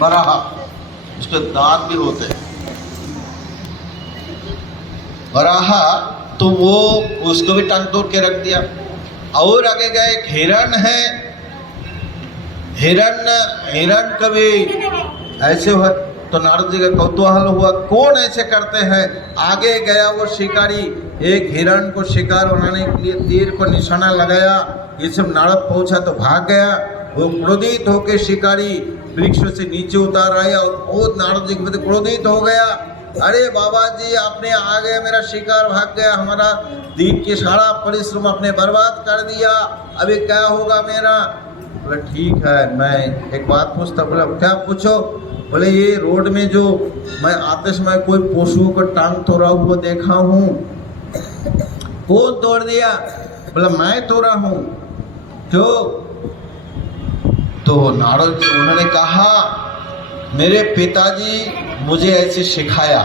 वराह, उसके दांत भी होते हैं वराह, तो वो उसको भी टांग तोड़ के रख दिया। और आगे गए, एक हिरण है, हिरण कभी ऐसे हुआ तो नारद जी का कौतूहल हुआ, कौन ऐसे करते हैं। आगे गया वो शिकारी, एक हिरण को शिकार बनाने के लिए तीर को निशाना लगाया, ये सब नारद पहुंचा तो भाग गया। वो क्रोधित होकर शिकारी वृक्ष से नीचे उतार आया और बहुत नारद जी के प्रति क्रोधित हो गया। अरे बाबा जी, आपने आ गए, मेरा शिकार भाग गया, हमारा दिन के सारा परिश्रम आपने बर्बाद कर दिया, अभी क्या होगा मेरा। बोले ठीक है, मैं एक बात पूछता। बोला क्या पूछो। बोले ये रोड में जो मैं आते समय कोई पशु को टांग तोड़ा हुआ देखा हूँ, कौन तोड़ दिया। बोला मैं तोड़ा हूँ। क्यों। तो नारद जी उन्होंने कहा मेरे पिताजी मुझे ऐसे सिखाया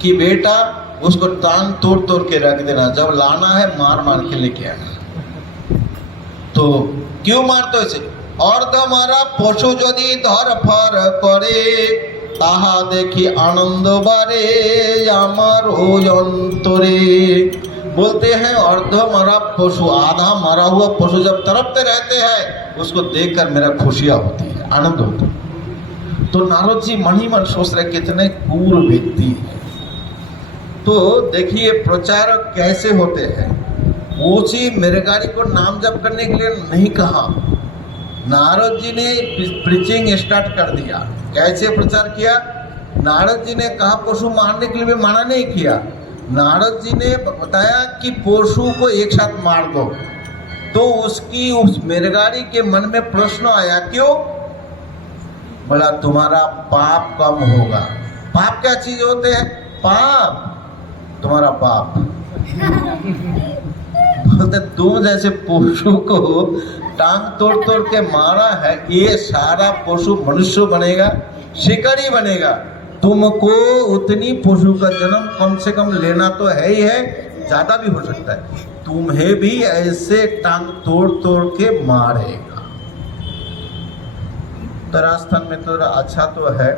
कि बेटा उसको टांग तोड़ तोड़ के रख देना, जब लाना है मार मार के लेके आना। तो क्यों मारते ऐसे। अर्ध मारा पशु यदि धर फर करे, ताहा देखी आनंद बारे आमार अंतरे। बोलते हैं अर्ध मारा पशु, आधा मारा हुआ पशु जब तड़पते रहते हैं उसको देखकर मेरा खुशियां होती है, आनंद होता है। तो नारद जी मन ही मन सोच रहे कितने क्रूर व्यक्ति है। तो देखिए प्रचारक कैसे होते हैं। ऊंची मिर्गारी को नाम जप करने के लिए नहीं कहा, नारद जी ने प्रीचिंग स्टार्ट कर दिया। कैसे प्रचार किया। नारद जी ने कहा पशु मारने के लिए भी मना नहीं किया, नारद जी ने बताया कि पशु को एक साथ मार दो। तो उसकी उस मिर्गारी के मन में प्रश्न आया, क्यों। बोला तुम्हारा पाप कम होगा। पाप क्या चीज होते हैं। पाप, तुम्हारा पाप। बोलते तुम जैसे पशु को टांग तोड़ तोड़ के मारा है, ये सारा पशु मनुष्य बनेगा, शिकारी बनेगा। तुमको उतनी पशु का जन्म कम से कम लेना तो है ही है, ज्यादा भी हो सकता है, तुम्हें भी ऐसे टांग तोड़ तोड़ के मारेगा। तो राजस्थान में तो अच्छा तो है,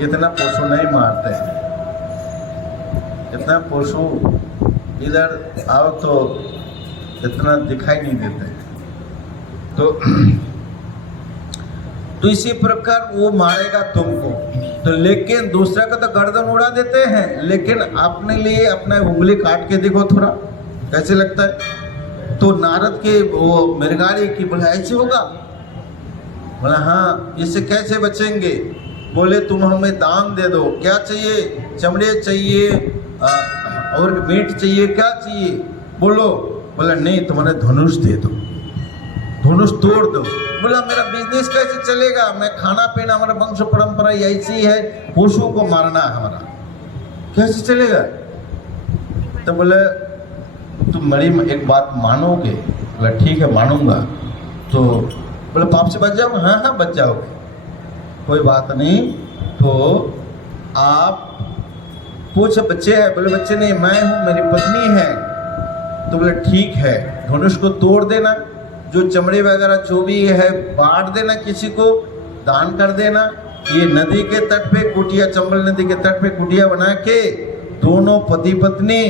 इतना पशु नहीं मारते हैं, इतना पशु इधर आओ तो इतना दिखाई नहीं देते। तो इसी प्रकार वो मारेगा तुमको। तो लेकिन दूसरा का तो गर्दन उड़ा देते हैं, लेकिन अपने लिए अपना उंगली काट के देखो थोड़ा कैसे लगता है। तो नारद के वो मिर्गारी की बोला ऐसे होगा। बोला हाँ, इससे कैसे बचेंगे। बोले तुम हमें दान दे दो, क्या चाहिए, चमड़े चाहिए और मीट चाहिए, क्या चाहिए बोलो। बोला नहीं, तुम्हारे धनुष दे दो, धनुष तोड़ दो। बोला मेरा बिजनेस कैसे चलेगा, मैं खाना पीना, हमारा वंश परंपरा ऐसी है, पशु को मारना हमारा कैसे चलेगा। तो बोले तुम मेरी एक बात मानोगे। बोला ठीक है मानूंगा। तो बोले पाप से बच जाओगे। हाँ हाँ बच जाओगे, कोई बात नहीं। तो आप पूछ बच्चे हैं। बोले बच्चे नहीं, मैं हूँ, मेरी पत्नी है। तो बोले ठीक है, धनुष को तोड़ देना, जो चमड़े वगैरह जो भी है बांट देना, किसी को दान कर देना। ये नदी के तट पे कुटिया, चंबल नदी के तट पे कुटिया बना के दोनों पति पत्नी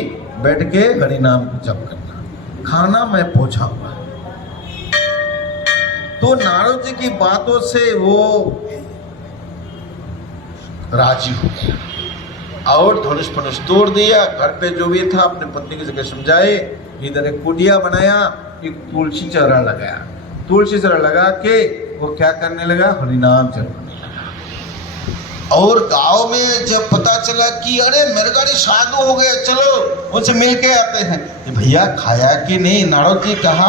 बैठ के हरि नाम जप करना, खाना मैं पहुंचाऊंगा। तो नारद जी की बातों से वो राजी हो गया और धनुष फनुष तोड़ दिया। घर पे जो भी था अपने पत्नी की जगह समझाए, इधर एक कुटिया बनाया, एक तुलसी चौरा लगाया, तुलसी चौरा लगा के वो क्या करने लगा, हरिनाम जप। और गांव में जब पता चला कि अरे मिर्गारी साधु हो गए, चलो उनसे मिल के आते हैं। भैया खाया कि नहीं। नारद जी कहा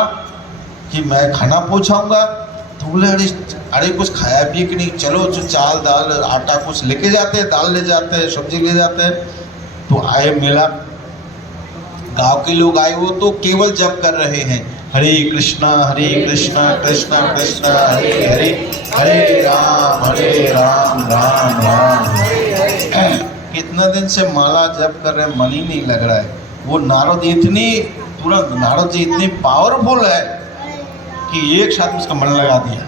कि मैं खाना पहुंचाऊंगा। तो बोले अरे कुछ खाया पिए कि नहीं, चलो जो चाल दाल आटा कुछ लेके जाते हैं, दाल ले जाते हैं, सब्जी ले जाते हैं। तो आए मिला, गांव के लोग आए, वो तो केवल जप कर रहे हैं, हरे कृष्णा कृष्णा कृष्णा हरे हरे, हरे राम राम राम हरे। कितना दिन से माला जप कर रहे हैं, मन ही नहीं लग रहा है। वो नारद इतनी तुरंत, नारद जी इतनी पावरफुल है कि एक साथ उसका मन लगा दिया।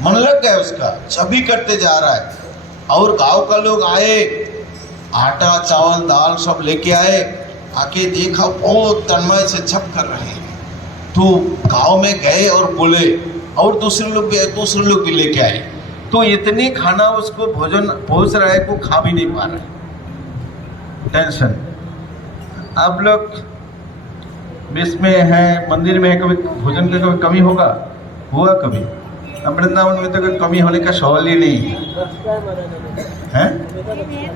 मन लग गया उसका, जब भी करते जा रहा है। और गांव का लोग आए, आटा चावल दाल सब लेके आए, आके देखा बहुत तन्मय से जप कर रहे हैं। तो गांव में गए और बोले, और दूसरे लोग भी लेके आए। तो इतनी खाना उसको भोजन पहुंच रहा है, को खा भी नहीं पा रहा है। टेंशन। आप लोग विश्व में है, मंदिर में है, कभी भोजन की कभी कमी हुआ कभी? वृंदावन में तो कोई कमी होने का सवाल ही नहीं है,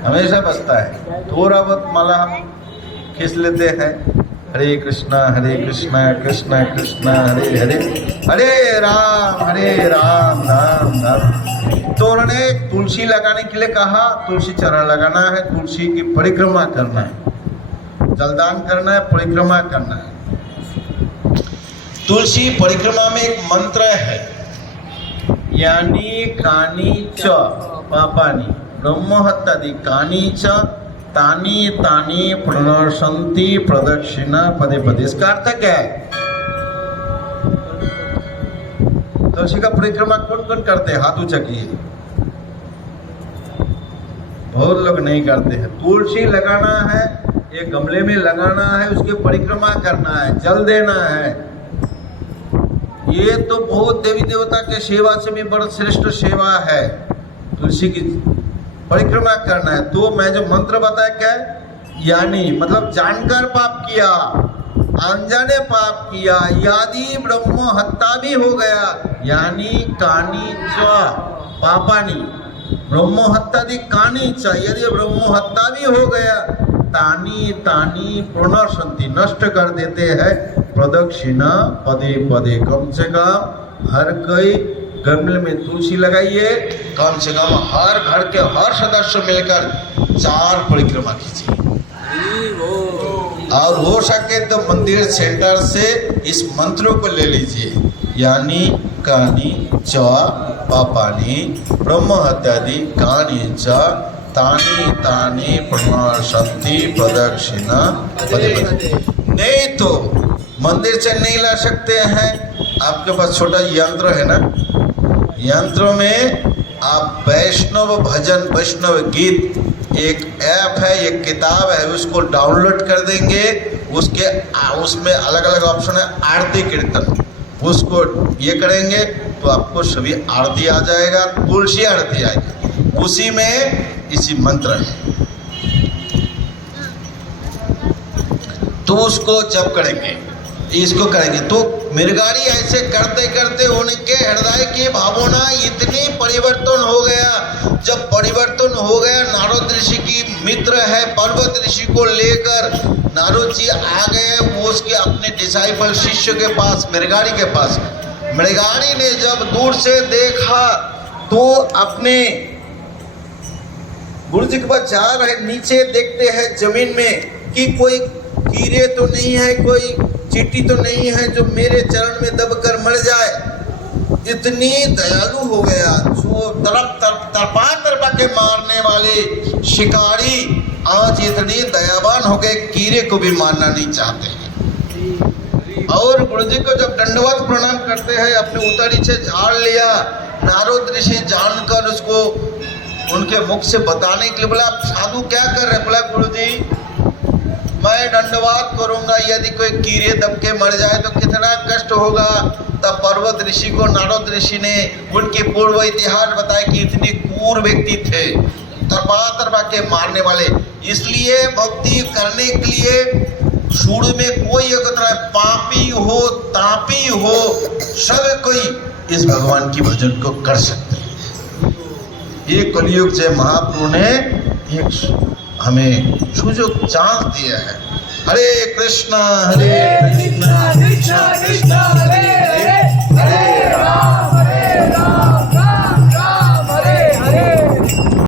हमेशा बचता है। थोड़ा बहुत माला हम खींच लेते हैं, हरे कृष्णा कृष्ण कृष्ण हरे हरे, हरे राम राम राम। तो उन्होंने तुलसी लगाने के लिए कहा, तुलसी चरण लगाना है, तुलसी की परिक्रमा करना है, जलदान करना है, परिक्रमा करना है। तुलसी परिक्रमा में एक मंत्र है, यानी कानी च पापानी ब्रह्महत्यादि कानी च तानी तानी प्रणशंति प्रदक्षिणा पदे पदे। इसका अर्थ क्या है? तुलसी का परिक्रमा कौन कौन करते हैं? हाथ ऊंचा किए। बहुत लोग नहीं करते हैं। तुलसी लगाना है, एक गमले में लगाना है, उसकी परिक्रमा करना है, जल देना है। ये तो बहुत देवी देवता के सेवा से भी बड़ा श्रेष्ठ सेवा है, तुलसी की परिक्रमा करना है। तो मैं जो मंत्र बताया क्या है, यानी मतलब जानकर पाप किया, अनजाने पाप किया, यदि ब्रह्म हत्या भी हो गया, यानी कानी च पापानी ब्रह्म हत्यादि कानी च, यदि ब्रह्म हत्या भी हो गया, तानी तानी प्रणशंति नष्ट कर देते हैं, प्रदक्षिणा पदे पदे। कम से कम हर कोई गमले में तुलसी लगाइए, कम से कम हर घर के हर सदस्य मिलकर 4 परिक्रमा कीजिए। और हो सके तो मंदिर सेंटर से इस मंत्रों को ले लीजिए, यानी कानी च पापानी ब्रह्म हत्यादि कानी च तानी तानी प्रणशंति प्रदक्षिणा पदे पदे। नहीं तो मंदिर से नहीं ला सकते हैं, आपके पास छोटा यंत्र है ना, यंत्र में आप वैष्णव भजन वैष्णव गीत एक ऐप है, एक किताब है, उसको डाउनलोड कर देंगे। उसमें अलग अलग ऑप्शन है, आरती कीर्तन, उसको ये करेंगे तो आपको सभी आरती आ जाएगा, तुलसी आरती आएगी, उसी में इसी मंत्र है। तो उसको जब करेंगे, इसको करेंगे तो मिर्गारी ऐसे करते करते उनके हृदय की भावना इतनी परिवर्तन हो गया। जब परिवर्तन हो गया, नारद ऋषि की मित्र है पर्वत ऋषि को लेकर नारद जी आ गए, वो उसके अपने डिसाइपल शिष्य के पास, मिर्गारी के पास। मिर्गारी ने जब दूर से देखा तो अपने गुरुजी के पास जा रहे, नीचे देखते हैं जमीन में कि कोई कीड़े तो नहीं है, कोई चींटी तो नहीं है जो मेरे चरण में दबकर मर जाए। इतनी दयालु हो गया, जो तरपा के मारने वाले शिकारी आज इतनी दयावान हो गए, कीड़े को भी मारना नहीं चाहते हैं। और गुरुजी को जब दंडवत प्रणाम करते हैं, अपने उतरी से झाड़ लिया। नारद ऋषि जानकर उसको उनके मुख से बताने के लिए बोला, आप साधु क्या कर रहे हैं? बोला, गुरुजी मैं दंडवात करूंगा, यदि कोई कीड़े दब के मर जाए तो कितना कष्ट होगा। तब पर्वत ऋषि को नारद ऋषि ने उनके पूर्व इतिहास बताया कि इतने क्रूर व्यक्ति थे, तरपा के मारने वाले। इसलिए भक्ति करने के लिए शुरू में कोई अगर पापी हो तापी हो, सब कोई इस भगवान की भजन को कर सकते हैं। ये कलयुग से महाप्रभु ने एक हमें सुजोग चांस दिया है। हरे कृष्णा कृष्णा कृष्णा